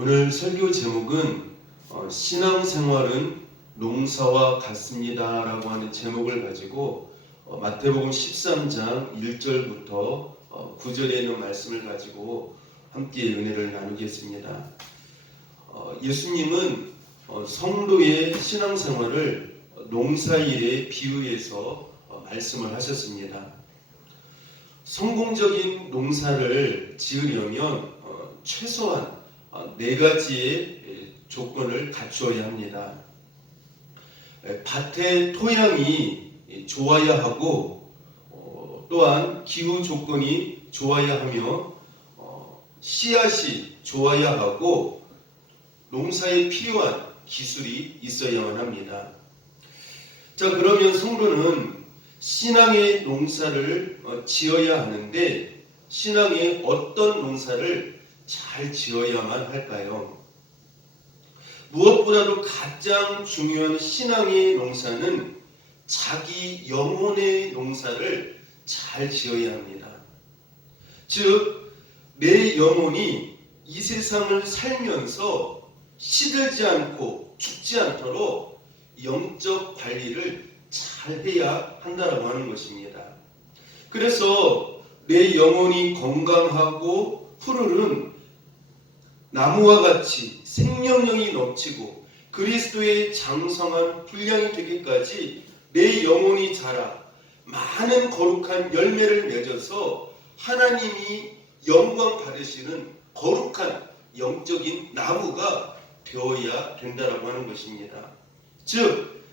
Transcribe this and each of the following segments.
오늘 설교 제목은 신앙생활은 농사와 같습니다 라고 하는 제목을 가지고 마태복음 13장 1절부터 9절에 있는 말씀을 가지고 함께 은혜를 나누겠습니다. 예수님은 성도의 신앙생활을 농사일에 비유해서 말씀을 하셨습니다. 성공적인 농사를 지으려면 최소한 네 가지의 조건을 갖추어야 합니다. 밭의 토양이 좋아야 하고 또한 기후 조건이 좋아야 하며 씨앗이 좋아야 하고 농사에 필요한 기술이 있어야만 합니다. 자, 그러면 성도는 신앙의 농사를 지어야 하는데 신앙의 어떤 농사를 잘 지어야만 할까요? 무엇보다도 가장 중요한 신앙의 농사는 자기 영혼의 농사를 잘 지어야 합니다. 즉, 내 영혼이 이 세상을 살면서 시들지 않고 죽지 않도록 영적 관리를 잘 해야 한다고 하는 것입니다. 그래서 내 영혼이 건강하고 푸르른 나무와 같이 생명력이 넘치고 그리스도의 장성한 분량이 되기까지 내 영혼이 자라 많은 거룩한 열매를 맺어서 하나님이 영광 받으시는 거룩한 영적인 나무가 되어야 된다라고 하는 것입니다. 즉,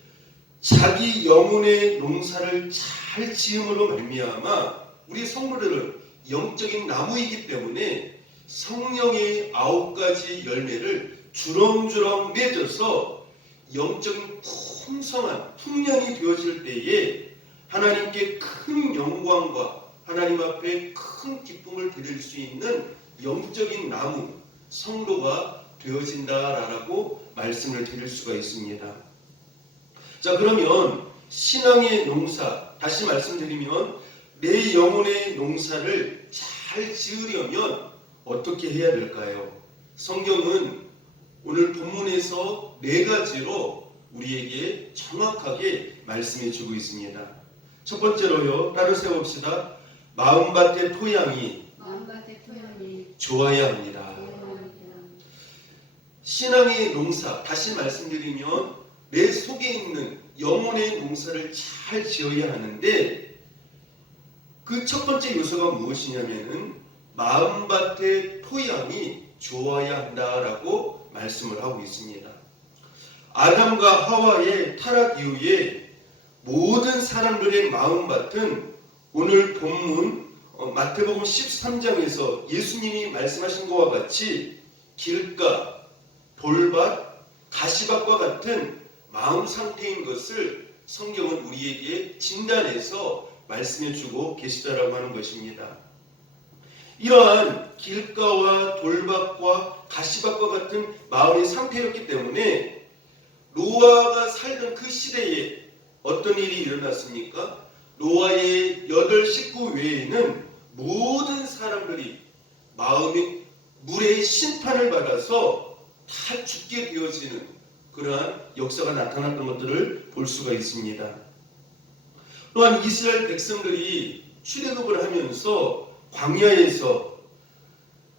자기 영혼의 농사를 잘 지음으로 말미암아 우리 성도들은 영적인 나무이기 때문에 성령의 9가지 열매를 주렁주렁 맺어서 영적인 풍성한 풍년이 되어질 때에 하나님께 큰 영광과 하나님 앞에 큰 기쁨을 드릴 수 있는 영적인 나무, 성도가 되어진다라고 말씀을 드릴 수가 있습니다. 자, 그러면 신앙의 농사, 다시 말씀드리면 내 영혼의 농사를 잘 지으려면 어떻게 해야 될까요? 성경은 오늘 본문에서 4가지로 우리에게 정확하게 말씀해 주고 있습니다. 첫 번째로요, 따르세 봅시다. 마음밭의 토양이 좋아야 합니다. 신앙의 농사, 다시 말씀드리면 내 속에 있는 영혼의 농사를 잘 지어야 하는데 그 첫 번째 요소가 무엇이냐면은 마음밭의 토양이 좋아야 한다라고 말씀을 하고 있습니다. 아담과 하와의 타락 이후에 모든 사람들의 마음밭은 오늘 본문 마태복음 13장에서 예수님이 말씀하신 것과 같이 길가, 돌밭, 가시밭과 같은 마음 상태인 것을 성경은 우리에게 진단해서 말씀해주고 계시다라고 하는 것입니다. 이러한 길가와 돌밭과 가시밭과 같은 마을의 상태였기 때문에 노아가 살던 그 시대에 어떤 일이 일어났습니까? 노아의 8 식구 외에는 모든 사람들이 마음의 물의 심판을 받아서 다 죽게 되어지는 그러한 역사가 나타났던 것들을 볼 수가 있습니다. 또한 이스라엘 백성들이 출애굽을 하면서 광야에서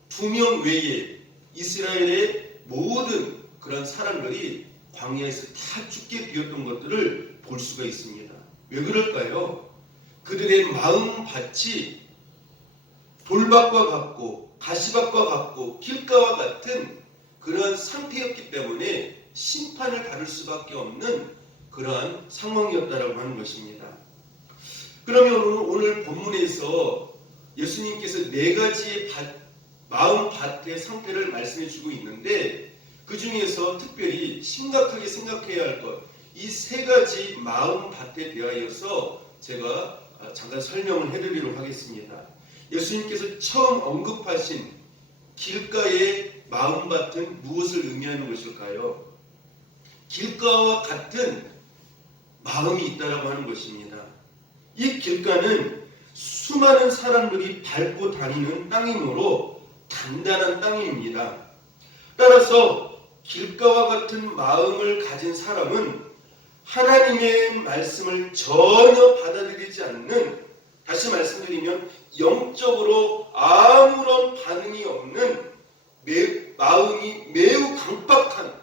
2명 외에 이스라엘의 모든 그런 사람들이 광야에서 다 죽게 되었던 것들을 볼 수가 있습니다. 왜 그럴까요? 그들의 마음밭이 돌밭과 같고 가시밭과 같고 길가와 같은 그러한 상태였기 때문에 심판을 받을 수밖에 없는 그러한 상황이었다라고 하는 것입니다. 그러면 오늘 본문에서 예수님께서 4가지의 마음밭의 상태를 말씀해 주고 있는데 그 중에서 특별히 심각하게 생각해야 할 것, 이 3가지 마음밭에 대하여서 제가 잠깐 설명을 해드리도록 하겠습니다. 예수님께서 처음 언급하신 길가의 마음밭은 무엇을 의미하는 것일까요? 길가와 같은 마음이 있다라고 하는 것입니다. 이 길가는 수많은 사람들이 밟고 다니는 땅이므로 단단한 땅입니다. 따라서 길가와 같은 마음을 가진 사람은 하나님의 말씀을 전혀 받아들이지 않는, 다시 말씀드리면 영적으로 아무런 반응이 없는 마음이 매우 강박한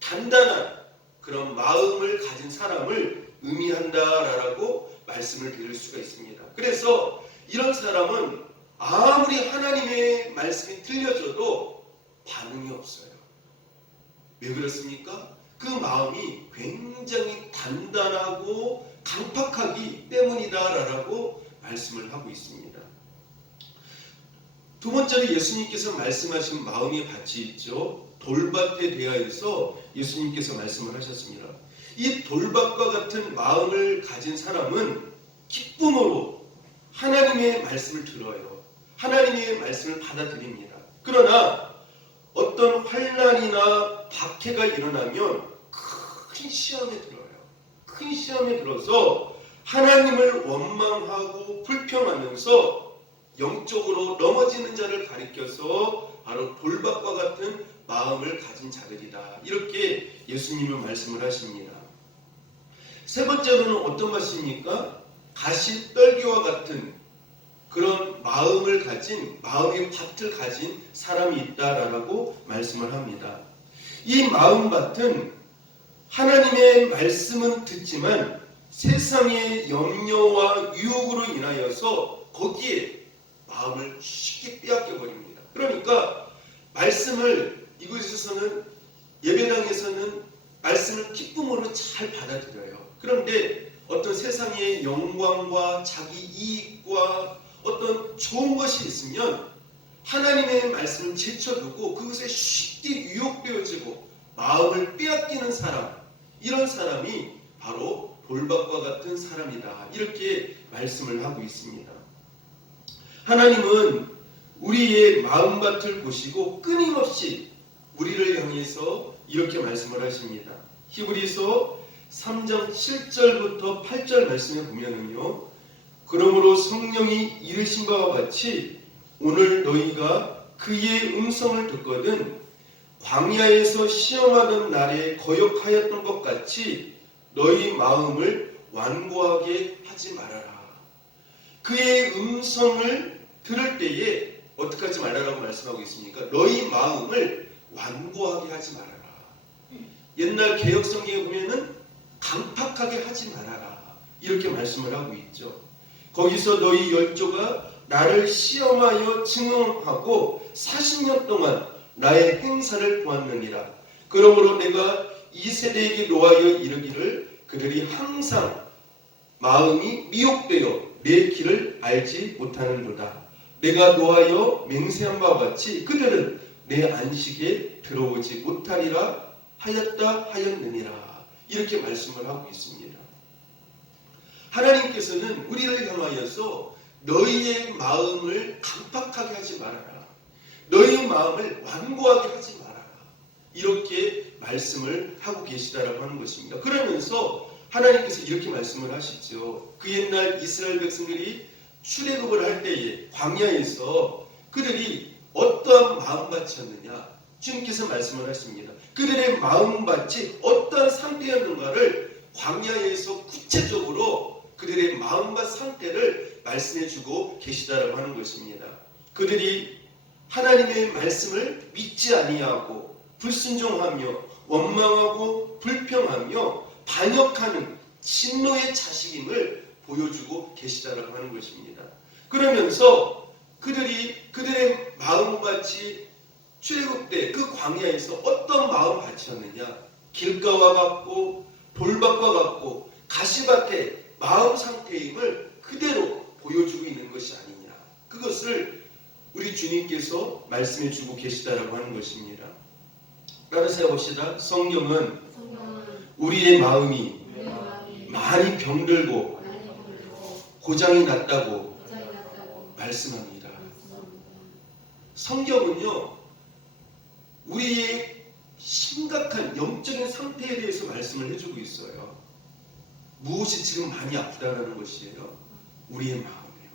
단단한 그런 마음을 가진 사람을 의미한다라고 말씀을 드릴 수가 있습니다. 그래서 이런 사람은 아무리 하나님의 말씀이 들려줘도 반응이 없어요. 왜 그렇습니까? 그 마음이 굉장히 단단하고 강팍하기 때문이다라고 말씀을 하고 있습니다. 두 번째로 예수님께서 말씀하신 마음의 밭이 있죠. 돌밭에 대하여서 예수님께서 말씀을 하셨습니다. 이 돌밭과 같은 마음을 가진 사람은 기쁨으로 하나님의 말씀을 들어요. 하나님의 말씀을 받아들입니다. 그러나 어떤 환난이나 박해가 일어나면 큰 시험에 들어요. 큰 시험에 들어서 하나님을 원망하고 불평하면서 영적으로 넘어지는 자를 가리켜서 바로 돌밭과 같은 마음을 가진 자들이다. 이렇게 예수님은 말씀을 하십니다. 세 번째로는 어떤 말씀입니까? 가시떨기와 같은 그런 마음을 가진, 마음의 밭을 가진 사람이 있다라고 말씀을 합니다. 이 마음밭은 하나님의 말씀은 듣지만 세상의 염려와 유혹으로 인하여서 거기에 마음을 쉽게 빼앗겨 버립니다. 그러니까 말씀을 이곳에서는, 예배당에서는 말씀을 기쁨으로 잘 받아들여요. 그런데 어떤 세상의 영광과 자기 이익과 어떤 좋은 것이 있으면 하나님의 말씀을 제쳐두고 그것에 쉽게 유혹되어지고 마음을 빼앗기는 사람, 이런 사람이 바로 돌밭과 같은 사람이다. 이렇게 말씀을 하고 있습니다. 하나님은 우리의 마음밭을 보시고 끊임없이 우리를 향해서 이렇게 말씀을 하십니다. 히브리서 3장 7절부터 8절 말씀에 보면은요, 그러므로 성령이 이르신 바와 같이 오늘 너희가 그의 음성을 듣거든 광야에서 시험하던 날에 거역하였던 것 같이 너희 마음을 완고하게 하지 말아라. 그의 음성을 들을 때에 어떻게 하지 말아라고 말씀하고 있습니까? 너희 마음을 완고하게 하지 말아라. 옛날 개역성경에 보면은 강팍하게 하지 말아라. 이렇게 말씀을 하고 있죠. 거기서 너희 열조가 나를 시험하여 증언하고 40년 동안 나의 행사를 보았느니라. 그러므로 내가 이 세대에게 노하여 이르기를 그들이 항상 마음이 미혹되어 내 길을 알지 못하는도다. 내가 노하여 맹세한 바와 같이 그들은 내 안식에 들어오지 못하리라 하였느니라. 이렇게 말씀을 하고 있습니다. 하나님께서는 우리를 향하여서 너희의 마음을 강팍하게 하지 말아라. 너희의 마음을 완고하게 하지 말아라. 이렇게 말씀을 하고 계시다라고 하는 것입니다. 그러면서 하나님께서 이렇게 말씀을 하시죠. 그 옛날 이스라엘 백성들이 출애굽을 할 때에 광야에서 그들이 어떠한 마음밭이었느냐, 주님께서 말씀을 하십니다. 그들의 마음밭이 어떠한 상태였는가를 광야에서 구체적으로 그들의 마음밭 상태를 말씀해주고 계시다라고 하는 것입니다. 그들이 하나님의 말씀을 믿지 아니하고 불순종하며 원망하고 불평하며 반역하는 진노의 자식임을 보여주고 계시다라고 하는 것입니다. 그러면서 그들의 마음밭이 출애굽 때 그 광야에서 어떤 마음밭이었느냐, 길가와 같고 돌밭과 같고 가시밭의 마음 상태임을 그대로 보여주고 있는 것이 아니냐, 그것을 우리 주님께서 말씀해 주고 계시다라고 하는 것입니다. 따라서 봅시다. 성경은 우리의 마음이 많이 병들고 고장이 났다고 말씀합니다. 성경은요, 우리의 심각한 영적인 상태에 대해서 말씀을 해주고 있어요. 무엇이 지금 많이 아프다라는 것이에요? 우리의 마음이에요.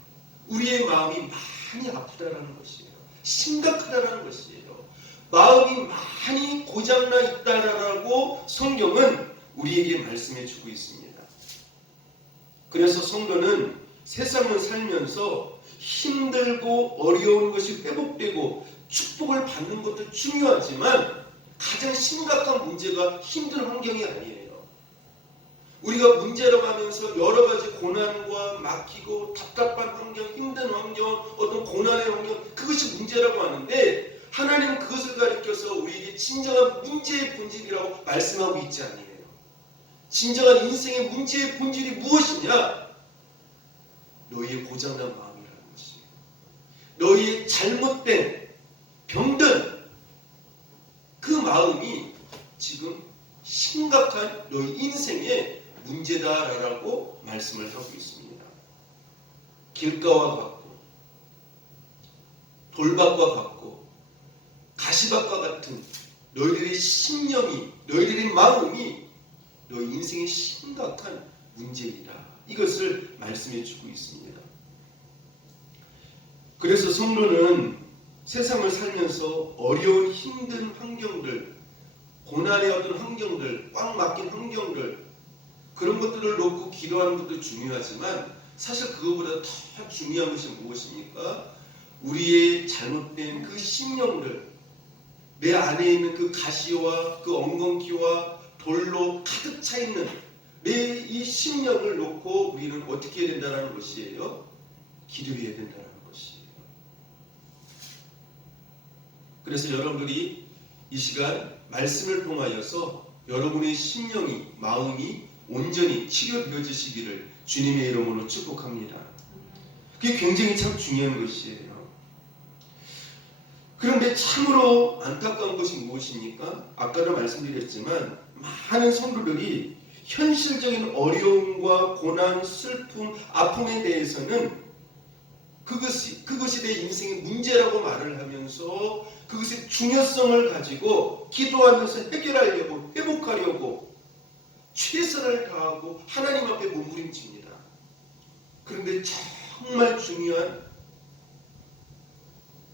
우리의 마음이 많이 아프다라는 것이에요. 심각하다라는 것이에요. 마음이 많이 고장나 있다라고 성경은 우리에게 말씀해 주고 있습니다. 그래서 성도는 세상을 살면서 힘들고 어려운 것이 회복되고 축복을 받는 것도 중요하지만 가장 심각한 문제가 힘든 환경이 아니에요. 우리가 문제라고 하면서 여러 가지 고난과 막히고 답답한 환경, 힘든 환경, 어떤 고난의 환경, 그것이 문제라고 하는데 하나님은 그것을 가리켜서 우리에게 진정한 문제의 본질이라고 말씀하고 있지 않아요. 진정한 인생의 문제의 본질이 무엇이냐? 너희의 고장난 마음이라는 것이에요. 너희의 잘못된 병든 그 마음이 지금 심각한 너희 인생의 문제다라고 말씀을 하고 있습니다. 길가와 같고 돌밭과 같고 가시밭과 같은 너희들의 심령이, 너희들의 마음이 너희 인생의 심각한 문제이다. 이것을 말씀해 주고 있습니다. 그래서 성도는 세상을 살면서 어려운 힘든 환경들, 고난의 어떤 환경들, 꽉 막힌 환경들, 그런 것들을 놓고 기도하는 것도 중요하지만 사실 그거보다 더 중요한 것이 무엇입니까? 우리의 잘못된 그 심령들, 내 안에 있는 그 가시와 그 엉겅퀴와 돌로 가득 차 있는 내 이 심령을 놓고 우리는 어떻게 해야 된다는 것이에요? 기도해야 된다는 것이에요. 그래서 여러분들이 이 시간 말씀을 통하여서 여러분의 심령이, 마음이 온전히 치료되어지시기를 주님의 이름으로 축복합니다. 그게 굉장히 참 중요한 것이에요. 그런데 참으로 안타까운 것이 무엇입니까? 아까도 말씀드렸지만 많은 성도들이 현실적인 어려움과 고난, 슬픔, 아픔에 대해서는 그것이 내 인생의 문제라고 말을 하면서 그것의 중요성을 가지고 기도하면서 해결하려고, 회복하려고 최선을 다하고 하나님 앞에 몸부림칩니다. 그런데 정말 중요한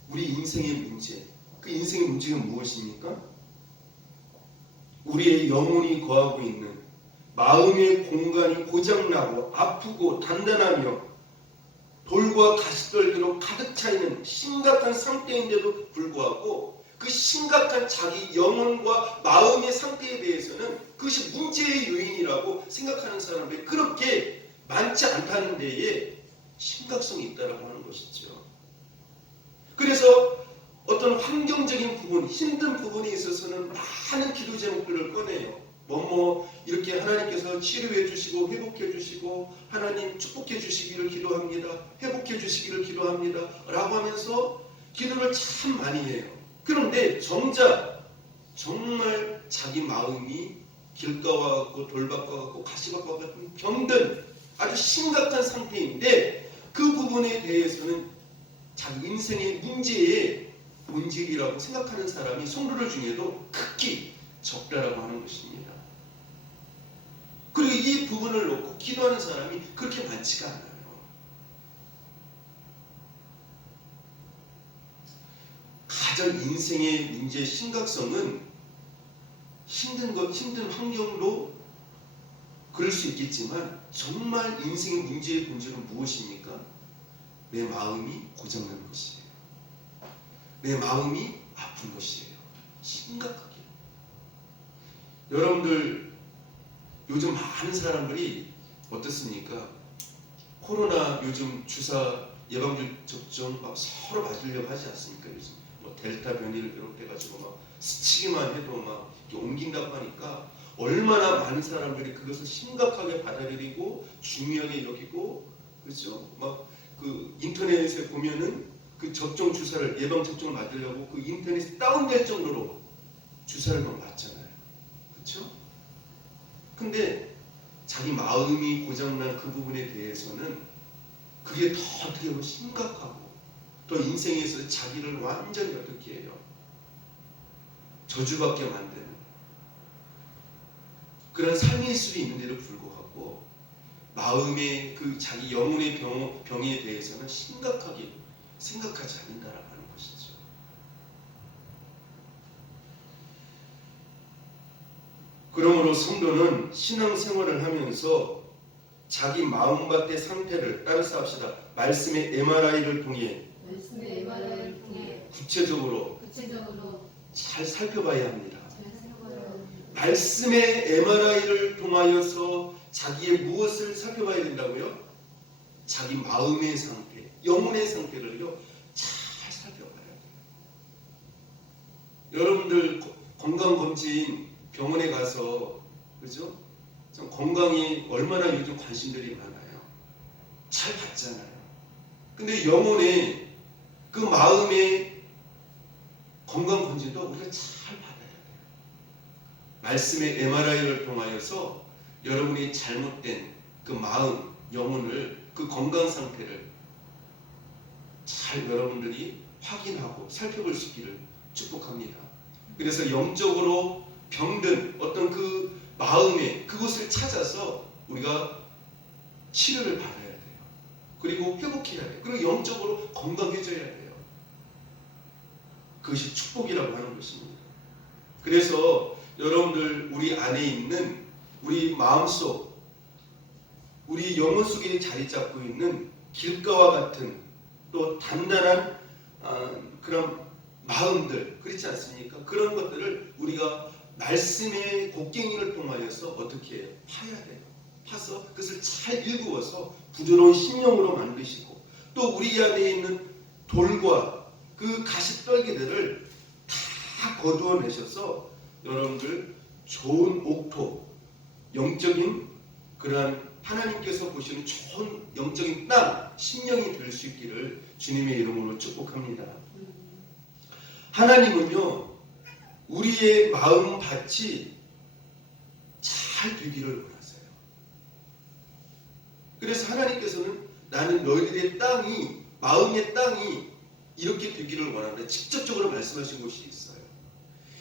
우리 인생의 문제, 그 인생의 문제가 무엇입니까? 우리의 영혼이 거하고 있는 마음의 공간이 고장나고 아프고 단단하며 돌과 가시떨기로 가득 차 있는 심각한 상태인데도 불구하고 그 심각한 자기 영혼과 마음의 상태에 대해서는 그것이 문제의 요인이라고 생각하는 사람들이 그렇게 많지 않다는 데에 심각성이 있다라고 하는 것이죠. 그래서 어떤 환경적인 부분, 힘든 부분에 있어서는 많은 기도 제목들을 꺼내요. 이렇게 하나님께서 치료해 주시고 회복해 주시고 하나님 축복해 주시기를 기도합니다. 회복해 주시기를 기도합니다. 라고 하면서 기도를 참 많이 해요. 그런데 정작 정말 자기 마음이 길가와 같고 돌밭과 같고 가시밭과 같은 병든 아주 심각한 상태인데 그 부분에 대해서는 자기 인생의 문제의 본질이라고 생각하는 사람이 성도들 중에도 극히 적다라고 하는 것입니다. 그리고 이 부분을 놓고 기도하는 사람이 그렇게 많지가 않아요. 가장 인생의 문제의 심각성은 힘든 환경도 그럴 수 있겠지만 정말 인생의 문제의 본질은 무엇입니까? 내 마음이 고장난 것이에요. 내 마음이 아픈 것이에요. 심각하게. 여러분들 요즘 많은 사람들이 어떻습니까? 코로나 요즘 주사 예방접종 막 서로 맞으려고 하지 않습니까? 요즘 델타 변이를 비롯해가지고 막 스치기만 해도 막 옮긴다고 하니까 얼마나 많은 사람들이 그것을 심각하게 받아들이고 중요하게 여기고 그렇죠? 막 그 인터넷에 보면은 그 접종 주사를 예방 접종을 맞으려고 그 인터넷이 다운될 정도로 주사를 막 맞잖아요. 그렇죠? 근데 자기 마음이 고장난 그 부분에 대해서는 그게 더 어떻게 보면 심각하고 또 인생에서 자기를 완전히 어떻게 해요? 저주받게 만드는 그런 삶일 수도 있는데도 불구하고 마음의 그 자기 영혼의 병에 대해서는 심각하게 생각하지 않는다라고 하는 것이죠. 그러므로 성도는 신앙생활을 하면서 자기 마음밭의 상태를 따라서 합시다. 말씀의 MRI를 통해 구체적으로 잘 살펴봐야 합니다. 말씀의 MRI를 통하여서 자기의 무엇을 살펴봐야 된다고요? 자기 마음의 상태, 영혼의 상태를요 잘 살펴봐야 돼요. 여러분들 건강검진 병원에 가서 그죠? 건강이 얼마나 요즘 관심들이 많아요. 잘 받잖아요. 근데 영혼의 그 마음의 건강검진도 우리가 잘 받아야 돼요. 말씀의 MRI를 통하여서 여러분이 잘못된 그 마음, 영혼을, 그 건강 상태를 잘 여러분들이 확인하고 살펴볼 수 있기를 축복합니다. 그래서 영적으로 병든 어떤 그 마음의 그곳을 찾아서 우리가 치료를 받아야 돼요. 그리고 회복해야 돼요. 그리고 영적으로 건강해져야 돼요. 그것이 축복이라고 하는 것입니다. 그래서 여러분들 우리 안에 있는 우리 마음속, 우리 영혼 속에 자리 잡고 있는 길가와 같은 또 단단한 그런 마음들 그렇지 않습니까? 그런 것들을 우리가 말씀의 곡괭이를 통하여서 어떻게 해요? 파야 돼요. 파서 그것을 잘 일구어서 부드러운 심령으로 만드시고 또 우리 안에 있는 돌과 그 가시떨기들을 다 거두어내셔서 여러분들 좋은 옥토, 영적인 그러한 하나님께서 보시는 좋은 영적인 땅, 심령이 될 수 있기를 주님의 이름으로 축복합니다. 하나님은요 우리의 마음밭이 잘 되기를 원하세요. 그래서 하나님께서는 나는 너희들의 땅이, 마음의 땅이 이렇게 되기를 원한다. 직접적으로 말씀하신 곳이 있어요.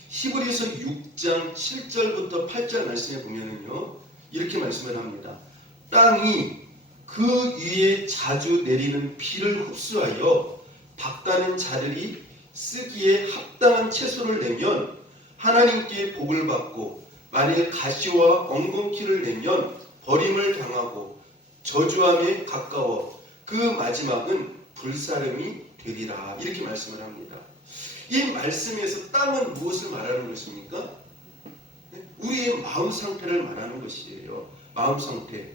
히브리서 6장 7절부터 8절 말씀에 보면은요 이렇게 말씀을 합니다. 땅이 그 위에 자주 내리는 비를 흡수하여 박다는 자들이 쓰기에 합당한 채소를 내면 하나님께 복을 받고 만일 가시와 엉겅퀴를 내면 버림을 당하고 저주함에 가까워 그 마지막은 불사름이 되리라. 이렇게 말씀을 합니다. 이 말씀에서 땅은 무엇을 말하는 것입니까? 우리의 마음 상태를 말하는 것이에요. 마음 상태.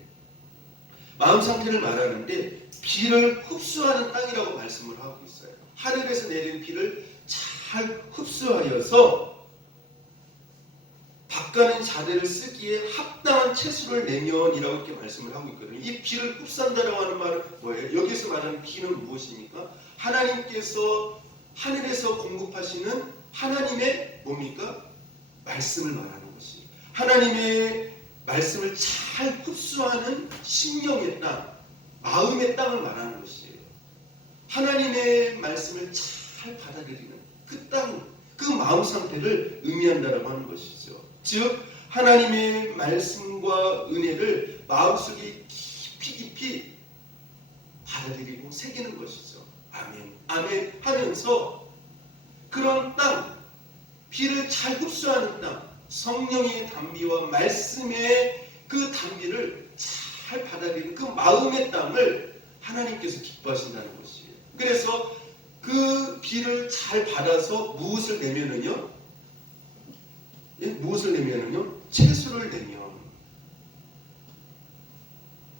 마음 상태를 말하는데 비를 흡수하는 땅이라고 말씀을 하고 있어요. 하늘에서 내리는 비를 잘 흡수하여서 박가는 자들을 쓰기에 합당한 채소를 내면이라고 이렇게 말씀을 하고 있거든요. 이 비를 흡수한다라고 하는 말은 뭐예요? 여기서 말하는 비는 무엇입니까? 하나님께서 하늘에서 공급하시는 하나님의 뭡니까? 말씀을 말하는 것이. 하나님의 말씀을 잘 흡수하는 심령의 땅, 마음의 땅을 말하는 것이에요. 하나님의 말씀을 잘 받아들이는 그 땅, 그 마음 상태를 의미한다라고 하는 것이죠. 즉 하나님의 말씀과 은혜를 마음속에 깊이 받아들이고 새기는 것이죠. 아멘, 아멘 하면서 그런 땅, 비를 잘 흡수하는 땅, 성령의 단비와 말씀의 그 단비를 잘 받아들이는 그 마음의 땅을 하나님께서 기뻐하신다는 것이에요. 그래서 그 비를 잘 받아서 무엇을 내면은요? 예? 무엇을 내면은요? 채소를 내면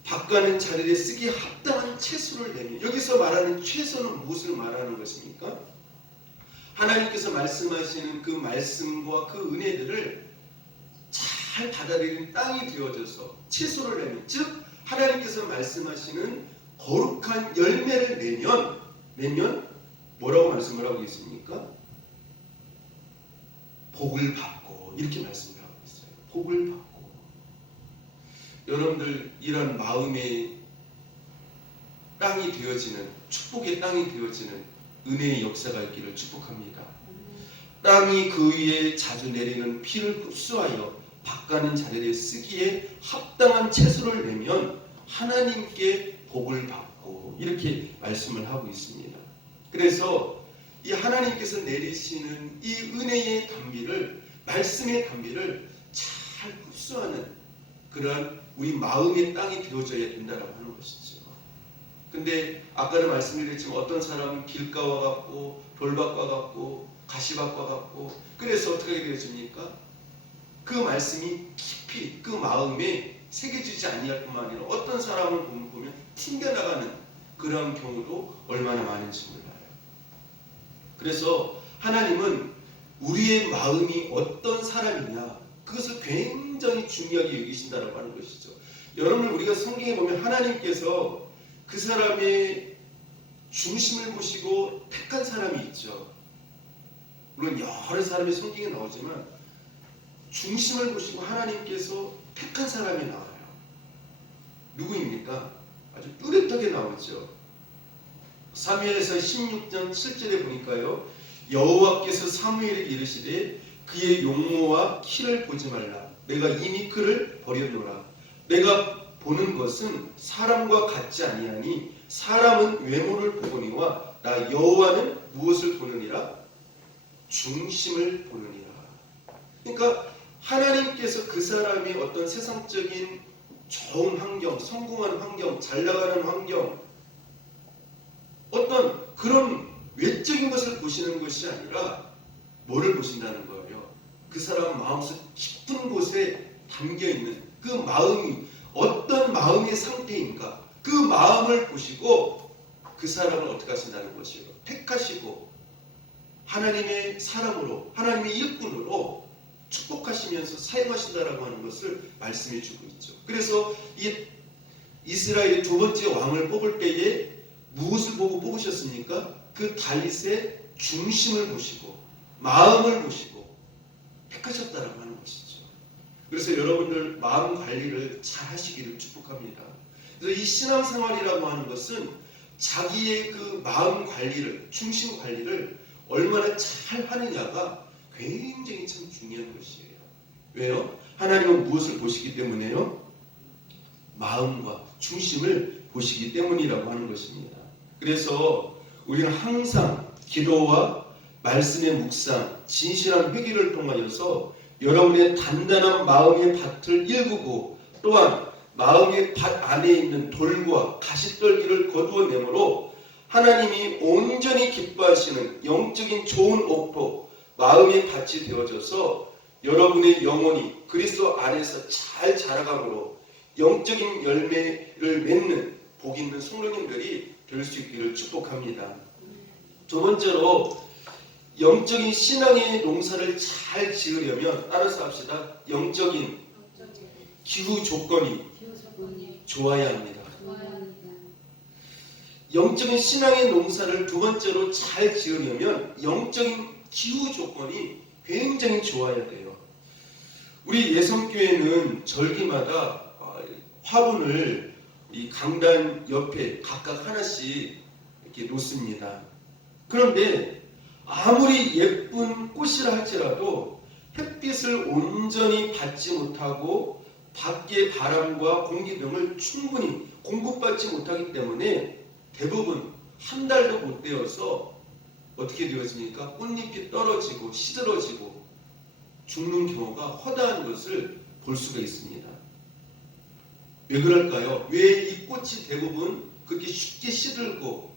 박가는 자리에 쓰기에 합당한 채소를 내면 여기서 말하는 채소는 무엇을 말하는 것입니까? 하나님께서 말씀하시는 그 말씀과 그 은혜들을 잘 받아들이는 땅이 되어져서 채소를 내면 즉 하나님께서 말씀하시는 거룩한 열매를 내면 뭐라고 말씀을 하고 있습니까? 복을 받고 이렇게 말씀을 하고 있어요. 복을 받고 여러분들 이런 마음의 땅이 되어지는 축복의 땅이 되어지는 은혜의 역사가 있기를 축복합니다. 땅이 그 위에 자주 내리는 피를 흡수하여 박가는 자리에 쓰기에 합당한 채소를 내면 하나님께 복을 받고 이렇게 말씀을 하고 있습니다. 그래서 이 하나님께서 내리시는 이 은혜의 단비를 말씀의 단비를 잘 흡수하는 그러한 우리 마음의 땅이 되어져야 된다라고 하는 것이죠. 근데 아까도 말씀드렸지만 어떤 사람은 길가와 같고 돌밭과 같고 가시밭과 같고, 그래서 어떻게 되어집니까? 그 말씀이 깊이 그 마음에 새겨지지 아니할 뿐만 아니라 어떤 사람을 보면 튕겨나가는 그런 경우도 얼마나 많은지 몰라요. 그래서 하나님은 우리의 마음이 어떤 사람이냐, 그것을 굉장히 중요하게 여기신다라고 하는 것이죠. 여러분, 우리가 성경에 보면 하나님께서 그 사람의 중심을 보시고 택한 사람이 있죠. 물론 여러 사람이 성경에 나오지만 중심을 보시고 하나님께서 택한 사람이 나와요. 누구입니까? 아주 뚜렷하게 나오죠. 사무엘서 16장 7절에 보니까요, 여호와께서 사무엘에게 이르시되 그의 용모와 키를 보지 말라. 내가 이미 그를 버렸노라. 내가 보는 것은 사람과 같지 아니하니 사람은 외모를 보거니와 나 여호와는 무엇을 보느니라? 중심을 보느니라. 그러니까 하나님께서 그 사람의 어떤 세상적인 좋은 환경, 성공하는 환경, 잘 나가는 환경, 어떤 그런 외적인 것을 보시는 것이 아니라 뭐를 보신다는 거예요? 그 사람 마음속 깊은 곳에 담겨있는 그 마음이 어떤 마음의 상태인가, 그 마음을 보시고 그 사람을 어떻게 하신다는 것이에요? 택하시고 하나님의 사람으로, 하나님의 일꾼으로 축복하시면서 사용하신다라고 하는 것을 말씀해 주고 있죠. 그래서 이 이스라엘의 두 번째 왕을 뽑을 때에 무엇을 보고 뽑으셨습니까? 그 다윗의 중심을 보시고 마음을 보시고 택하셨다라고 하는 것이죠. 그래서 여러분들 마음 관리를 잘 하시기를 축복합니다. 그래서 이 신앙생활이라고 하는 것은 자기의 그 마음 관리를, 중심 관리를 얼마나 잘 하느냐가 굉장히 참 중요한 것이에요. 왜요? 하나님은 무엇을 보시기 때문에요? 마음과 중심을 보시기 때문이라고 하는 것입니다. 그래서 우리는 항상 기도와 말씀의 묵상, 진실한 회개를 통하여서 여러분의 단단한 마음의 밭을 일구고, 또한 마음의 밭 안에 있는 돌과 가시떨기를 거두어내므로 하나님이 온전히 기뻐하시는 영적인 좋은 옥토, 마음의 밭이 되어져서 여러분의 영혼이 그리스도 안에서 잘 자라감으로 영적인 열매를 맺는 복 있는 성도님들이 될 수 있기를 축복합니다. 두 번째로, 영적인 신앙의 농사를 잘 지으려면 따라서 합시다. 영적인 기후 조건이 좋아야 합니다. 영적인 신앙의 농사를 두 번째로 잘 지으려면 영적인 기후 조건이 굉장히 좋아야 돼요. 우리 예성교회는 절기마다 화분을 이 강단 옆에 각각 하나씩 이렇게 놓습니다. 그런데 아무리 예쁜 꽃이라 할지라도 햇빛을 온전히 받지 못하고 밖의 바람과 공기 등을 충분히 공급받지 못하기 때문에 대부분 한 달도 못 되어서 어떻게 되었습니까? 꽃잎이 떨어지고 시들어지고 죽는 경우가 허다한 것을 볼 수가 있습니다. 왜 그럴까요? 왜 이 꽃이 대부분 그렇게 쉽게 시들고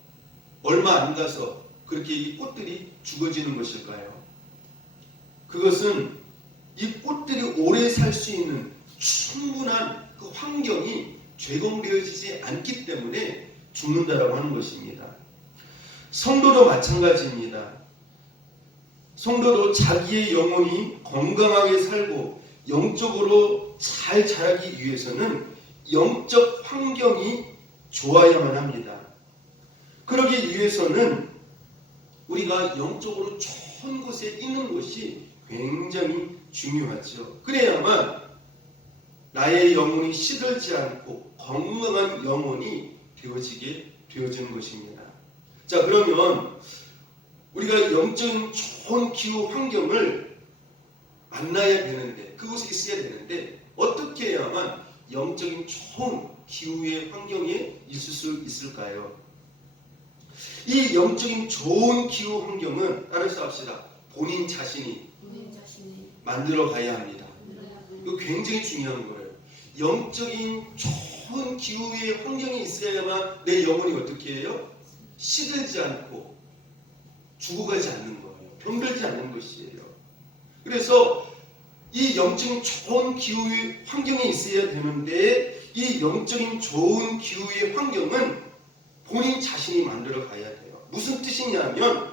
얼마 안 가서 그렇게 이 꽃들이 죽어지는 것일까요? 그것은 이 꽃들이 오래 살 수 있는 충분한 그 환경이 제공되어지지 않기 때문에 죽는다라고 하는 것입니다. 성도도 마찬가지입니다. 성도도 자기의 영혼이 건강하게 살고 영적으로 잘 자라기 위해서는 영적 환경이 좋아야만 합니다. 그러기 위해서는 우리가 영적으로 좋은 곳에 있는 것이 굉장히 중요하죠. 그래야만 나의 영혼이 시들지 않고 건강한 영혼이 되어지는 것입니다. 자, 그러면 우리가 영적인 좋은 기후 환경을 만나야 되는데, 그곳에 있어야 되는데 어떻게 해야만 영적인 좋은 기후의 환경에 있을 수 있을까요? 이 영적인 좋은 기후 환경은 따라서 합시다. 본인 자신이 만들어 가야 합니다. 이거 굉장히 중요한 거예요. 영적인 좋은 기후의 환경이 있어야만 내 영혼이 어떻게 해요? 시들지 않고 죽어가지 않는 거예요. 병들지 않는 것이에요. 그래서 이 영적인 좋은 기후의 환경이 있어야 되는데 이 영적인 좋은 기후의 환경은 본인 자신이 만들어 가야 돼요. 무슨 뜻이냐면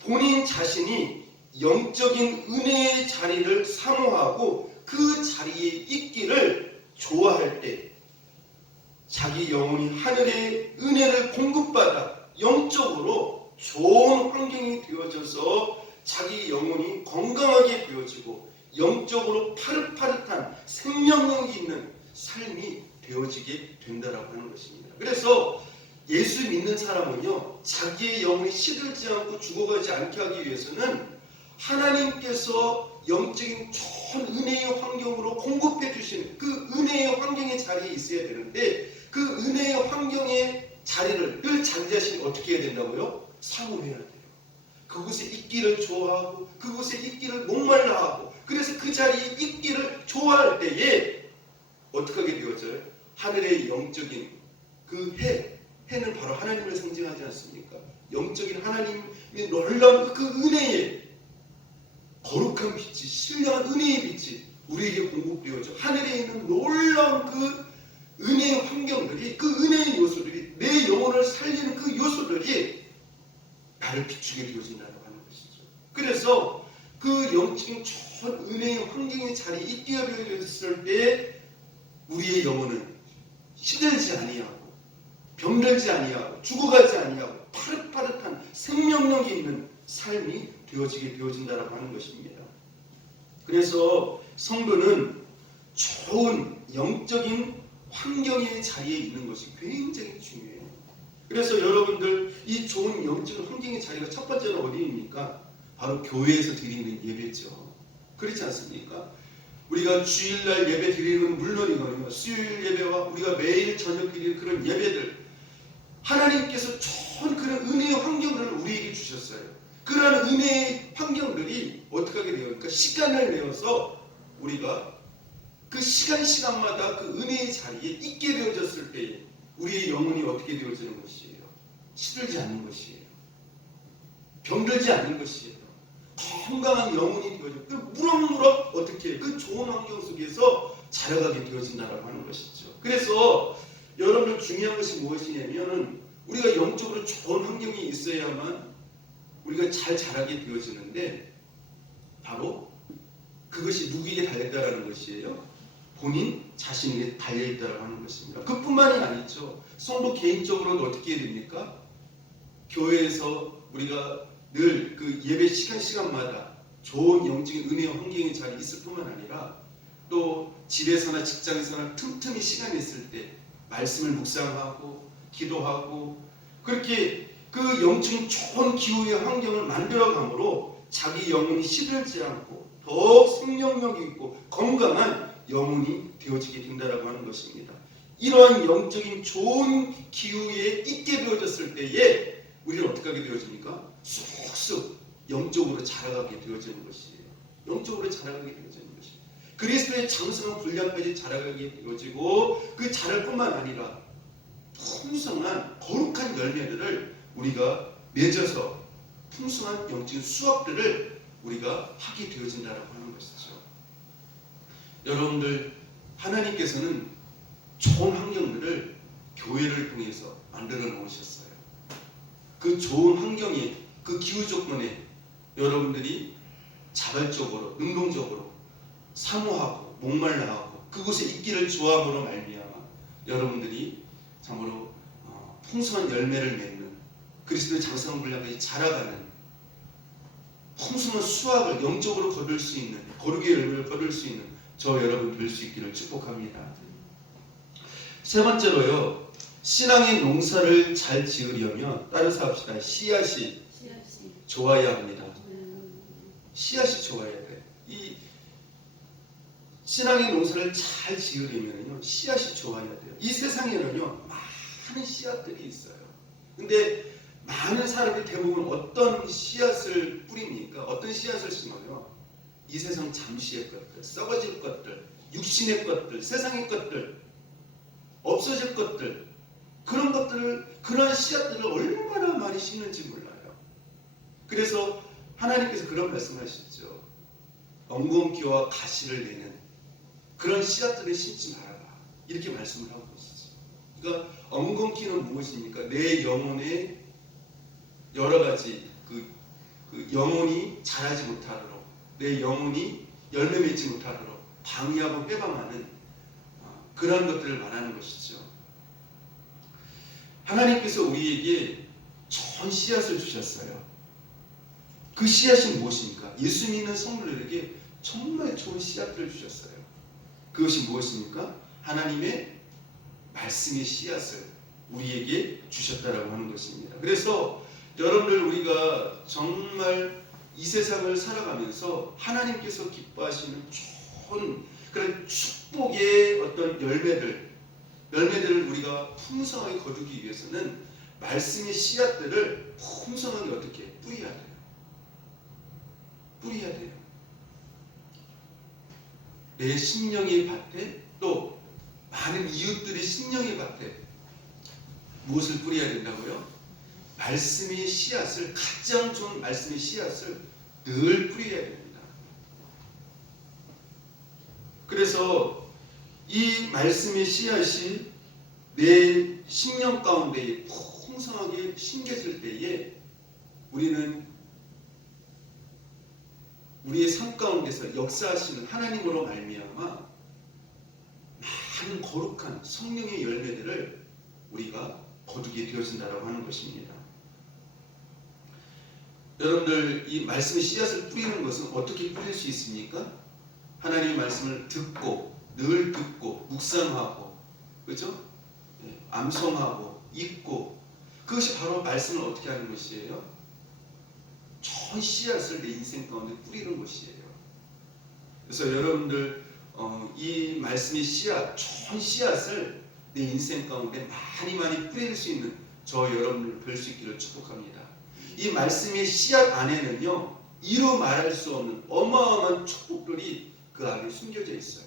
본인 자신이 영적인 은혜의 자리를 사모하고 그 자리에 있기를 좋아할 때 자기 영혼이 하늘의 은혜를 공급받아 영적으로 좋은 환경이 되어져서 자기 영혼이 건강하게 되어지고 영적으로 파릇파릇한 생명력이 있는 삶이 되어지게 된다라고 하는 것입니다. 그래서 예수 믿는 사람은요, 자기의 영혼이 시들지 않고 죽어가지 않게 하기 위해서는 하나님께서 영적인 좋은 은혜의 환경으로 공급해 주시는 그 은혜의 환경의 자리에 있어야 되는데 그 은혜의 환경의 자리를 늘 자기 자신이 어떻게 해야 된다고요? 사모해야 돼요. 그곳에 있기를 좋아하고 그곳에 있기를 목말라 하고 그래서 그 자리에 있기를 좋아할 때에 어떻게 하게 되어져요? 하늘의 영적인 그 해는 바로 하나님을 상징하지 않습니까? 영적인 하나님의 놀라운 그 은혜의 거룩한 빛이 신령한 은혜의 빛이 우리에게 공급되어져 하늘에 있는 놀라운 그 은혜의 환경들이 그 은혜의 요소들이 내 영혼을 살리는 그 요소들이 나를 비추게 되어진다고 하는 것이죠. 그래서 그 영적인 좋은 은혜의 환경의 자리에 있게 되었을 때 우리의 영혼은 시들지 아니하고 병들지 아니하고 죽어가지 아니하고 파릇파릇한 생명력이 있는 삶이 되어진다라고 하는 것입니다. 그래서 성도는 좋은 영적인 환경의 자리에 있는 것이 굉장히 중요해요. 그래서 여러분들 이 좋은 영적인 환경의 자리가 첫 번째는 어디입니까? 바로 교회에서 드리는 예배죠. 그렇지 않습니까? 우리가 주일날 예배 드리는 건 물론이거든요. 수요일 예배와 우리가 매일 저녁 드리는 그런 예배들 하나님께서 좋은 그런 은혜의 환경들을 우리에게 주셨어요. 그러한 은혜의 환경들이 어떻게 하게 되어? 그러니까 시간을 내어서 우리가 그 시간마다 그 은혜의 자리에 있게 되어졌을 때 우리의 영혼이 어떻게 되어지는 것이에요? 시들지 않는 것이에요. 병들지 않는 것이에요. 건강한 영혼이 되어져. 무럭무럭 어떻게 그 좋은 환경 속에서 자라가게 되어진다라고 하는 것이죠. 그래서 여러분 중요한 것이 무엇이냐면은 우리가 영적으로 좋은 환경이 있어야만 우리가 잘 자라게 되어지는데 바로 그것이 누구에게 달려있다라는 것이에요. 본인 자신에게 달려있다라고 하는 것입니다. 그뿐만이 아니죠. 성도 개인적으로는 어떻게 해야 됩니까? 교회에서 우리가 늘 그 예배 시간마다 좋은 영적인 은혜의 환경의 자리에 있을 뿐만 아니라 또 집에서나 직장에서나 틈틈이 시간이 있을 때 말씀을 묵상하고 기도하고 그렇게 그 영적인 좋은 기후의 환경을 만들어감으로 자기 영혼이 시들지 않고 더욱 생명력이 있고 건강한 영혼이 되어지게 된다라고 하는 것입니다. 이러한 영적인 좋은 기후에 있게 되어졌을 때에 우리는 어떻게 하게 되어집니까? 쑥쑥 영적으로 자라가게 되어지는 것이에요. 영적으로 자라가게 되어지는 것이에요. 그리스도의 장성한 분량까지 자라가게 되어지고 그 자랄 뿐만 아니라 풍성한 거룩한 열매들을 우리가 맺어서 풍성한 영적인 수확들을 우리가 하게 되어진다라고 하는 것이죠. 여러분들 하나님께서는 좋은 환경들을 교회를 통해서 만들어 놓으셨어요. 그 좋은 환경에 그 기후 조건에 여러분들이 자발적으로 능동적으로 사모하고 목말라하고 그곳에 있기를 좋아함으로 말미암아 여러분들이 참으로 풍성한 열매를 맺는 그리스도의 장성한 분량까지 자라가는 풍성한 수확을 영적으로 거둘 수 있는 거룩의 열매를 거둘 수 있는 저 여러분 될 수 있기를 축복합니다. 세 번째로요. 신앙의 농사를 잘 지으려면 따라서 합시다. 씨앗이 좋아야 합니다. 씨앗이 좋아야 돼. 이 신앙의 농사를 잘 지으려면요. 씨앗이 좋아야 돼요. 이 세상에는요. 많은 씨앗들이 있어요. 근데 많은 사람들이 대부분 어떤 씨앗을 뿌립니까? 어떤 씨앗을 심어요? 이 세상 잠시의 것들, 썩어질 것들, 육신의 것들, 세상의 것들, 없어질 것들, 그런 것들을, 그러한 씨앗들을 얼마나 많이 심는지 몰라요. 그래서 하나님께서 그런 말씀하시죠. 엉겅퀴와 가시를 내는 그런 씨앗들을 심지 말아라, 이렇게 말씀을 하고 계시죠. 그러니까 엉겅퀴는 무엇입니까? 내 영혼에 여러 가지 그 영혼이 자라지 못하도록, 내 영혼이 열매 맺지 못하도록 방해하고 해방하는 그런 것들을 말하는 것이죠. 하나님께서 우리에게 좋은 씨앗을 주셨어요. 그 씨앗이 무엇입니까? 예수 믿는 성도들에게 정말 좋은 씨앗을 주셨어요. 그것이 무엇입니까? 하나님의 말씀의 씨앗을 우리에게 주셨다라고 하는 것입니다. 그래서 여러분들, 우리가 정말 이 세상을 살아가면서 하나님께서 기뻐하시는 좋은 그런 축복의 어떤 열매들을 우리가 풍성하게 거두기 위해서는 말씀의 씨앗들을 풍성하게 어떻게 뿌려야 돼요. 뿌려야 돼요. 내 심령의 밭에, 또 많은 이웃들의 심령의 밭에 무엇을 뿌려야 된다고요? 말씀의 씨앗을, 가장 좋은 말씀의 씨앗을 늘 뿌려야 됩니다. 그래서 이 말씀의 씨앗이 내 심령 가운데 풍성하게 심겨질 때에 우리는 우리의 삶 가운데서 역사하시는 하나님으로 말미암아 많은 거룩한 성령의 열매들을 우리가 거두게 되어진다라고 하는 것입니다. 여러분들, 이 말씀의 씨앗을 뿌리는 것은 어떻게 뿌릴 수 있습니까? 하나님의 말씀을 듣고, 늘 듣고, 묵상하고, 그렇죠? 암송하고, 읽고, 그것이 바로 말씀을 어떻게 하는 것이에요? 좋은 씨앗을 내 인생 가운데 뿌리는 것이에요. 그래서 여러분들, 이 말씀의 씨앗, 좋은 씨앗을 내 인생 가운데 많이 뿌릴 수 있는 저 여러분을 뵐 수 있기를 축복합니다. 이 말씀의 씨앗 안에는요, 이루 말할 수 없는 어마어마한 축복들이 그 안에 숨겨져 있어요.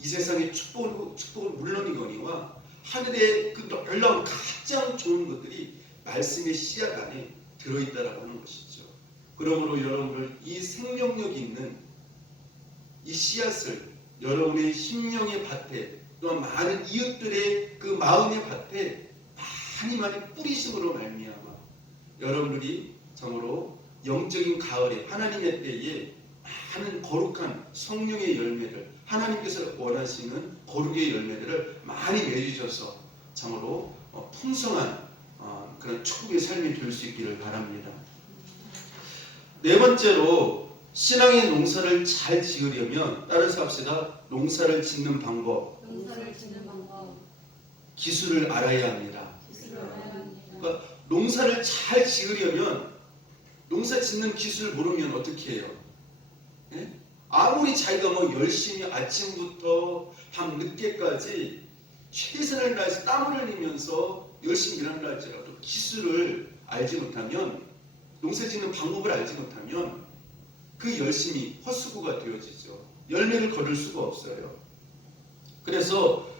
이 세상의 축복은 물론이거니와 하늘의 그 놀라운 가장 좋은 것들이 말씀의 씨앗 안에 들어있다라고 하는 것이죠. 그러므로 여러분들, 이 생명력이 있는 이 씨앗을 여러분의 심령의 밭에, 또 많은 이웃들의 그 마음의 밭에 많이 뿌리심으로 말미암아 여러분들이 정말로 영적인 가을에, 하나님의 때에 많은 거룩한 성령의 열매를, 하나님께서 원하시는 거룩의 열매들을 많이 맺으셔서 참으로 풍성한 그런 축복의 삶이 될 수 있기를 바랍니다. 네 번째로, 신앙의 농사를 잘 지으려면, 따라서 합시다. 농사를 짓는 방법, 기술을 알아야 합니다. 그러니까 농사를 잘 지으려면, 농사 짓는 기술을 모르면 어떻게 해요? 네? 아무리 자기가 열심히 아침부터 밤 늦게까지 최선을 다해서 땀을 흘리면서 열심히 일한다 할지라도 기술을 알지 못하면, 농사 짓는 방법을 알지 못하면 그 열심이 헛수고가 되어지죠. 열매를 거둘 수가 없어요. 그래서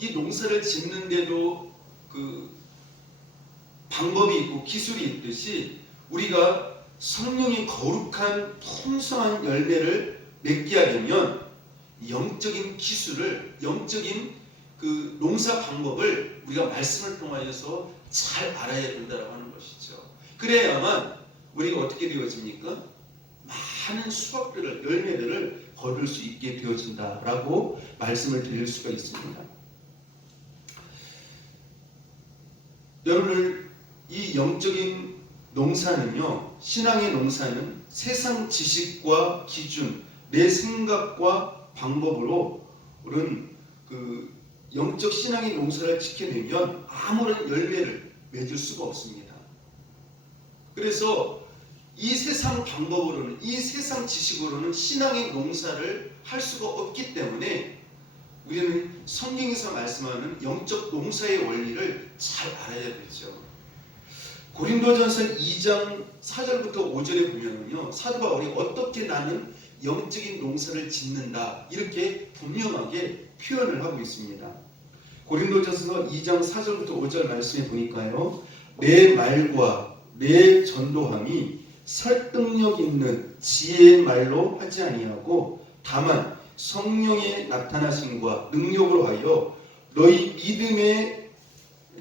이 농사를 짓는데도 그 방법이 있고 기술이 있듯이, 우리가 성령의 거룩한 풍성한 열매를 맺게 하려면 영적인 기술을, 영적인 그 농사 방법을 우리가 말씀을 통하여서 잘 알아야 된다고 하는 것이죠. 그래야만 우리가 어떻게 되어집니까? 많은 수확들을, 열매들을 거둘 수 있게 되어진다라고 말씀을 드릴 수가 있습니다. 여러분들, 이 영적인 농사는요, 신앙의 농사는 세상 지식과 기준, 내 생각과 방법으로는 그 영적 신앙의 농사를 지켜내면 아무런 열매를 맺을 수가 없습니다. 그래서 이 세상 방법으로는, 이 세상 지식으로는 신앙의 농사를 할 수가 없기 때문에 우리는 성경에서 말씀하는 영적 농사의 원리를 잘 알아야 되죠. 고린도전서 2장 4절부터 5절에 보면은요, 사도 바울이 어떻게 나는 영적인 농사를 짓는다 이렇게 분명하게 표현을 하고 있습니다. 고린도전서 2장 4절부터 5절 말씀에 보니까요, 내 말과 내 전도함이 설득력 있는 지혜의 말로 하지 아니하고 다만 성령의 나타나심과 능력으로 하여 너희 믿음의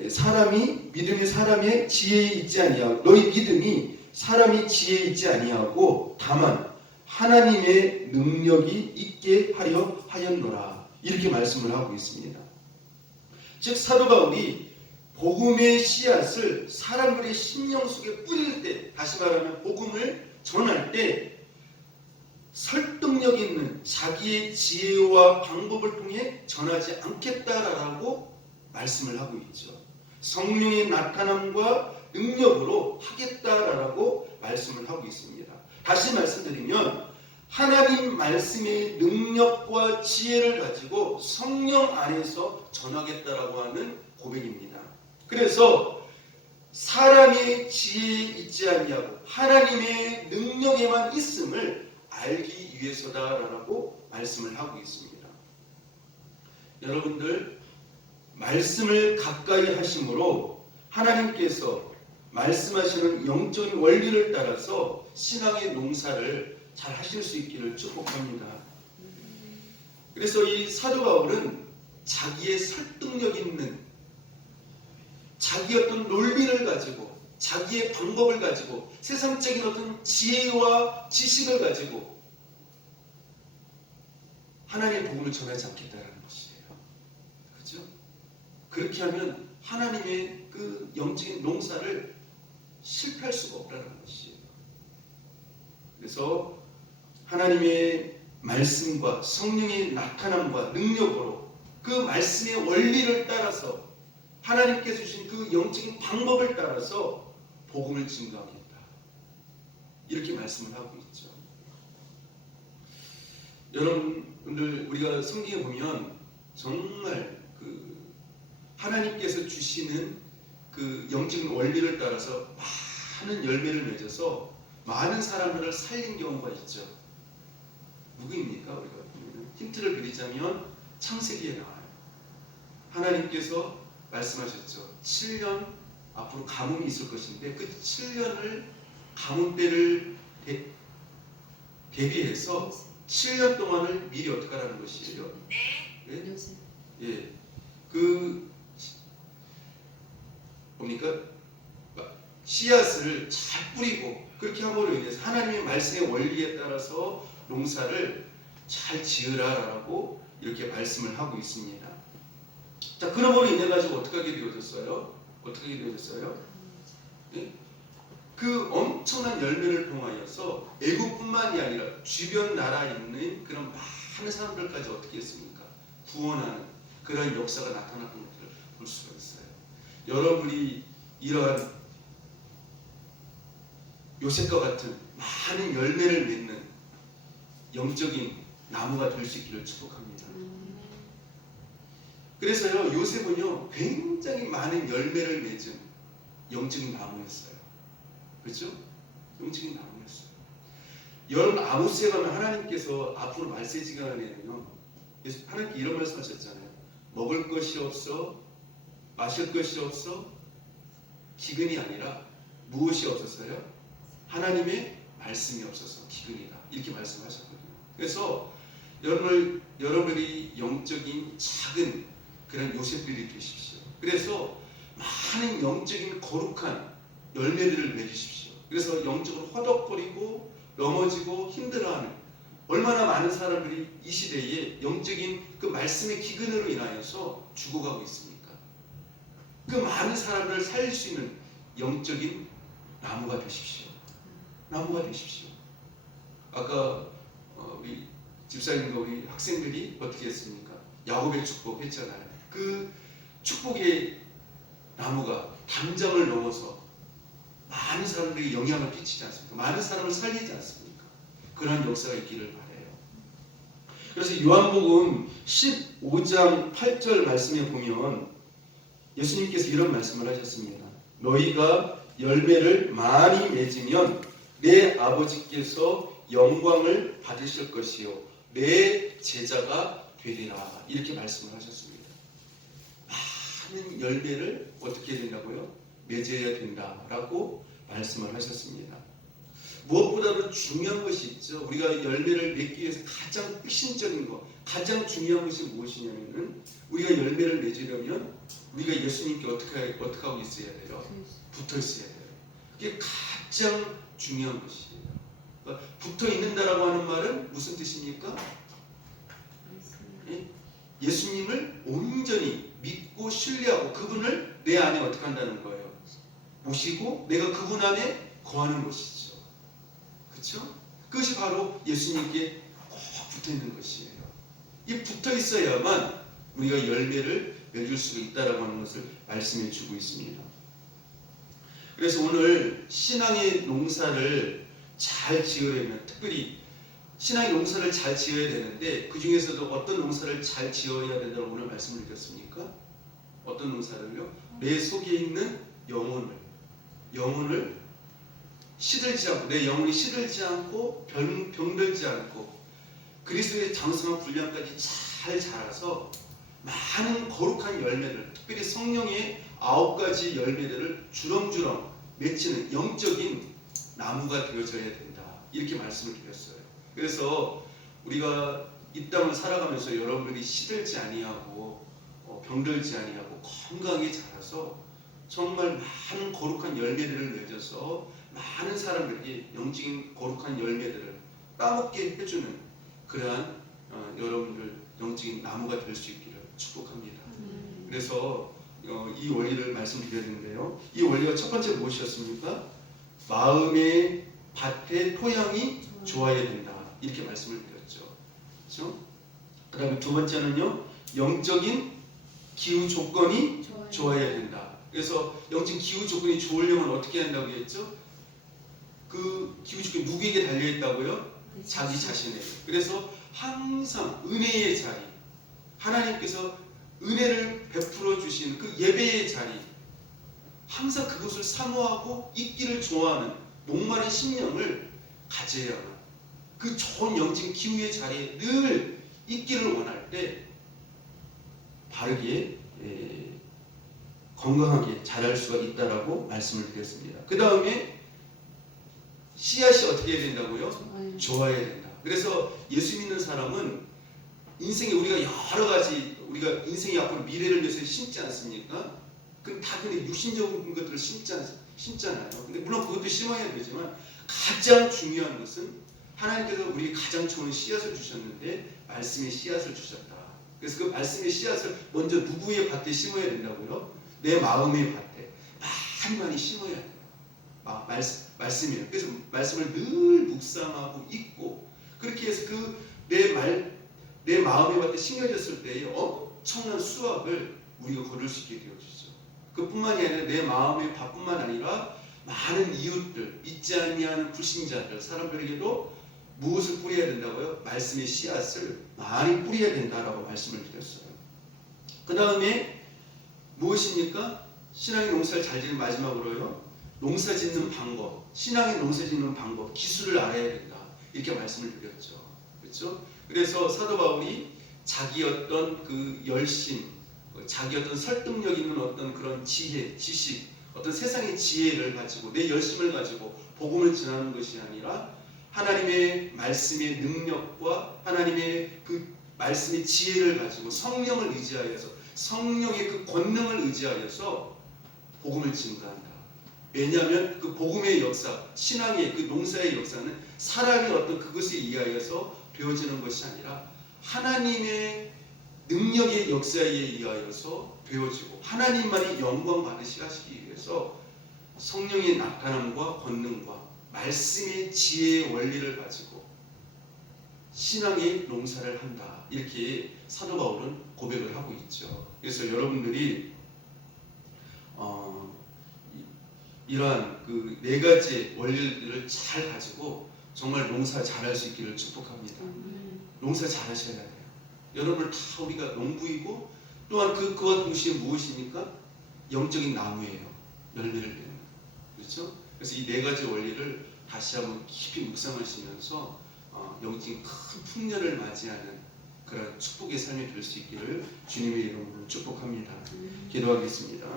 사람의 지혜에 있지 아니하고 너희 믿음이 사람이 지혜에 있지 아니하고 다만 하나님의 능력이 있게 하려 하였노라 이렇게 말씀을 하고 있습니다. 즉 사도 바울이 복음의 씨앗을 사람들의 심령 속에 뿌릴 때, 다시 말하면 복음을 전할 때 설득력 있는 자기의 지혜와 방법을 통해 전하지 않겠다라고 말씀을 하고 있죠. 성령의 나타남과 능력으로 하겠다라고 말씀을 하고 있습니다. 다시 말씀드리면 하나님 말씀의 능력과 지혜를 가지고 성령 안에서 전하겠다라고 하는 고백입니다. 그래서 사람의 지혜에 있지 아니하고 하나님의 능력에만 있음을 알기 위해서다라고 말씀을 하고 있습니다. 여러분들 말씀을 가까이 하심으로 하나님께서 말씀하시는 영적인 원리를 따라서 신앙의 농사를 잘 하실 수 있기를 축복합니다. 그래서 이 사도 바울은 자기의 설득력 있는 자기 어떤 논리를 가지고 자기의 방법을 가지고 세상적인 어떤 지혜와 지식을 가지고 하나님의 복음을 전하지 않겠다는 것이에요. 그렇죠? 그렇게 하면 하나님의 그 영적인 농사를 실패할 수가 없다는 것이에요. 그래서 하나님의 말씀과 성령의 나타남과 능력으로 그 말씀의 원리를 따라서 하나님께서 주신 그 영적인 방법을 따라서 복음을 증거하겠다. 이렇게 말씀을 하고 있죠. 여러분들 우리가 성경에 보면 정말 그 하나님께서 주시는 그 영적인 원리를 따라서 많은 열매를 맺어서 많은 사람들을 살린 경우가 있죠. 누구입니까? 우리가 힌트를 드리자면 창세기에 나와요. 하나님께서 말씀하셨죠. 7년 앞으로 가뭄이 있을 것인데 그 7년을 가뭄 때를 대비해서 7년 동안을 미리 어떻게 하라는 것이에요? 네? 예. 그 뭡니까? 씨앗을 잘 뿌리고 그렇게 함으로 인해서 하나님의 말씀의 원리에 따라서 농사를 잘 지으라라고 이렇게 말씀을 하고 있습니다. 자, 그러므로 인해 가지고 어떻게 하게 되어졌어요? 네? 그 엄청난 열매를 통하여서 애국뿐만이 아니라 주변 나라에 있는 그런 많은 사람들까지 어떻게 했습니까? 구원하는 그런 역사가 나타나는 것들을 볼 수가 있어요. 여러분이 이러한 요셉과 같은 많은 열매를 맺는 영적인 나무가 될 수 있기를 축복합니다. 그래서요, 요셉은요 굉장히 많은 열매를 맺은 영적인 나무였어요. 그렇죠? 영적인 나무였어요. 여러분 아모스에 가면 하나님께서 앞으로 말세지간에는요 하나님께 이런 말씀하셨잖아요. 먹을 것이 없어, 마실 것이 없어, 기근이 아니라 무엇이 없어서요? 하나님의 말씀이 없어서 기근이다. 이렇게 말씀하셨거든요. 그래서 여러분이 영적인 작은 그런 요셉들이 되십시오. 그래서 많은 영적인 거룩한 열매들을 맺으십시오. 그래서 영적으로 허덕거리고 넘어지고 힘들어하는 얼마나 많은 사람들이 이 시대에 영적인 그 말씀의 기근으로 인하여서 죽어가고 있습니까? 그 많은 사람들을 살릴 수 있는 영적인 나무가 되십시오. 나무가 되십시오. 아까 우리 집사님과 우리 학생들이 어떻게 했습니까? 야곱의 축복 했잖아요. 그 축복의 나무가 담장을 넘어서 많은 사람들에게 영향을 끼치지 않습니까? 많은 사람을 살리지 않습니까? 그런 역사가 있기를 바라요. 그래서 요한복음 15장 8절 말씀에 보면 예수님께서 이런 말씀을 하셨습니다. 너희가 열매를 많이 맺으면 내 아버지께서 영광을 받으실 것이요 내 제자가 되리라. 이렇게 말씀을 하셨습니다. 많은 열매를 어떻게 해야 된다고요? 맺어야 된다라고 말씀을 하셨습니다. 무엇보다도 중요한 것이 있죠. 우리가 열매를 맺기 위해서 가장 핵심적인 것, 가장 중요한 것이 무엇이냐면은 우리가 열매를 맺으려면 우리가 예수님께 어떻게 하고 있어야 돼요? 붙어 있어야 돼요. 그게 가장 중요한 것이에요. 그러니까 붙어 있는다라고 하는 말은 무슨 뜻입니까? 예수님을 온전히 믿고 신뢰하고 그분을 내 안에 어떻게 한다는 거예요? 모시고 내가 그분 안에 거하는 것이죠. 그렇죠? 그것이 바로 예수님께 꼭 붙어 있는 것이에요. 이 붙어 있어야만 우리가 열매를 맺을 수 있다라고 하는 것을 말씀해 주고 있습니다. 그래서 오늘 신앙의 농사를 잘 지으려면 특별히 신앙의 농사를 잘 지어야 되는데 그 중에서도 어떤 농사를 잘 지어야 된다고 오늘 말씀을 드렸습니까? 어떤 농사를요? 내 속에 있는 영혼을 시들지 않고 내 영혼이 시들지 않고 병들지 않고 그리스도의 장성한 분량까지 잘 자라서 많은 거룩한 열매를 특별히 성령의 9가지 열매들을 주렁주렁 맺히는 영적인 나무가 되어져야 된다. 이렇게 말씀을 드렸어요. 그래서 우리가 이 땅을 살아가면서 여러분들이 시들지 아니하고 병들지 아니하고 건강하게 자라서 정말 많은 거룩한 열매들을 맺어서 많은 사람들에게 영적인 거룩한 열매들을 따먹게 해주는 그러한 여러분들 영적인 나무가 될 수 있기를 축복합니다. 그래서 이 원리를 말씀드렸는데요. 이 원리가 첫 번째 무엇이었습니까? 마음의 밭의 토양이 좋아야 된다. 이렇게 말씀을 드렸죠. 그렇죠? 그 다음에 두 번째는요. 영적인 기후 조건이 좋아야 된다. 그래서 영적인 기후 조건이 좋으려면 어떻게 한다고 했죠? 그 기후 조건이 누구에게 달려있다고요? 자기 자신에게. 그래서 항상 은혜의 자리, 하나님께서 은혜를 베풀어 주신 그 예배의 자리, 항상 그것을 사모하고 있기를 좋아하는 목마른 심령을 가져야만 그 좋은 영적인 기후의 자리에 늘 있기를 원할 때 바르게 건강하게 자랄 수가 있다라고 말씀을 드렸습니다. 그 다음에 씨앗이 어떻게 해야 된다고요? 좋아야 된다. 그래서 예수 믿는 사람은 인생에 우리가 여러 가지 우리가 인생의 앞으로 미래를 위해서 심지 않습니까? 그럼 다 그냥 육신적인 것들을 심잖아요. 근데 물론 그것도 심어야 되지만 가장 중요한 것은 하나님께서 우리에게 가장 좋은 씨앗을 주셨는데 말씀의 씨앗을 주셨다. 그래서 그 말씀의 씨앗을 먼저 누구의 밭에 심어야 된다고요? 내 마음의 밭에 많이 심어야 돼요. 말씀이에요. 그래서 말씀을 늘 묵상하고 읽고 그렇게 해서 내 마음의 밭에 심겨졌을 때에 엄청난 수확을 우리가 거둘 수 있게 되어주죠. 그뿐만이 아니라 내 마음의 밭뿐만 아니라 많은 이웃들, 믿지 아니하는 불신자들, 사람들에게도 무엇을 뿌려야 된다고요? 말씀의 씨앗을 많이 뿌려야 된다라고 말씀을 드렸어요. 그 다음에 무엇입니까? 신앙의 농사를 잘 짓는 마지막으로요. 농사 짓는 방법, 신앙의 농사 짓는 방법, 기술을 알아야 된다. 이렇게 말씀을 드렸죠. 그렇죠? 그래서 사도 바울이 자기 어떤 그 열심, 자기 어떤 설득력 있는 어떤 그런 지혜, 지식, 어떤 세상의 지혜를 가지고 내 열심을 가지고 복음을 전하는 것이 아니라 하나님의 말씀의 능력과 하나님의 그 말씀의 지혜를 가지고 성령을 의지하여서 성령의 그 권능을 의지하여서 복음을 증가한다. 왜냐하면 그 복음의 역사, 신앙의 그 농사의 역사는 사람이 어떤 그것에 의하여서 되어지는 것이 아니라 하나님의 능력의 역사에 의하여서 되어지고 하나님만이 영광 받으시기 위해서 성령의 나타남과 권능과 말씀의 지혜의 원리를 가지고 신앙의 농사를 한다. 이렇게 사도 바울은 고백을 하고 있죠. 그래서 여러분들이 이러한 그 4가지 원리들을 잘 가지고 정말 농사 잘할 수 있기를 축복합니다. 농사 잘하셔야 돼요. 여러분들 다 우리가 농부이고 또한 그와 동시에 무엇입니까? 영적인 나무예요. 열매를 내는. 그렇죠? 그래서 이 네 가지 원리를 다시 한번 깊이 묵상하시면서 영적인 큰 풍년을 맞이하는 그런 축복의 삶이 될 수 있기를 주님의 이름으로 축복합니다. 기도하겠습니다.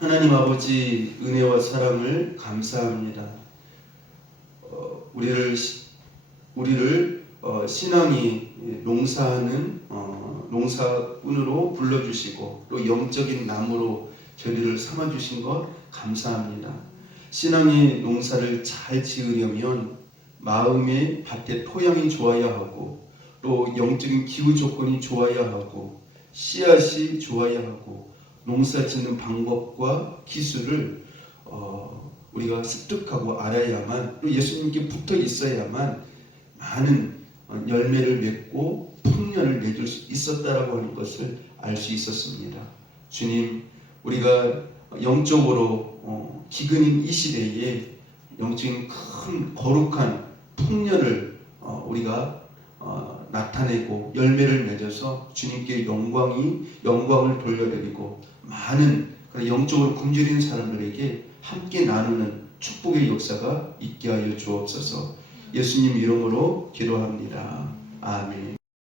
하나님 아버지, 은혜와 사랑을 감사합니다. 우리를 신앙이 농사하는 농사꾼으로 불러주시고 또 영적인 나무로 저희를 삼아주신 것 감사합니다. 신앙의 농사를 잘 지으려면 마음의 밭의 토양이 좋아야 하고 또 영적인 기후 조건이 좋아야 하고 씨앗이 좋아야 하고 농사 짓는 방법과 기술을 우리가 습득하고 알아야만 또 예수님께 붙어 있어야만 많은 열매를 맺고 풍년을 맺을 수 있었다라고 하는 것을 알 수 있었습니다. 주님, 우리가 영적으로 기근인 이 시대에 영적인 큰 거룩한 풍년을 우리가 나타내고 열매를 맺어서 주님께 영광을 돌려드리고 많은 영적으로 굶주린 사람들에게 함께 나누는 축복의 역사가 있게 하여 주옵소서. 예수님 이름으로 기도합니다. 아멘.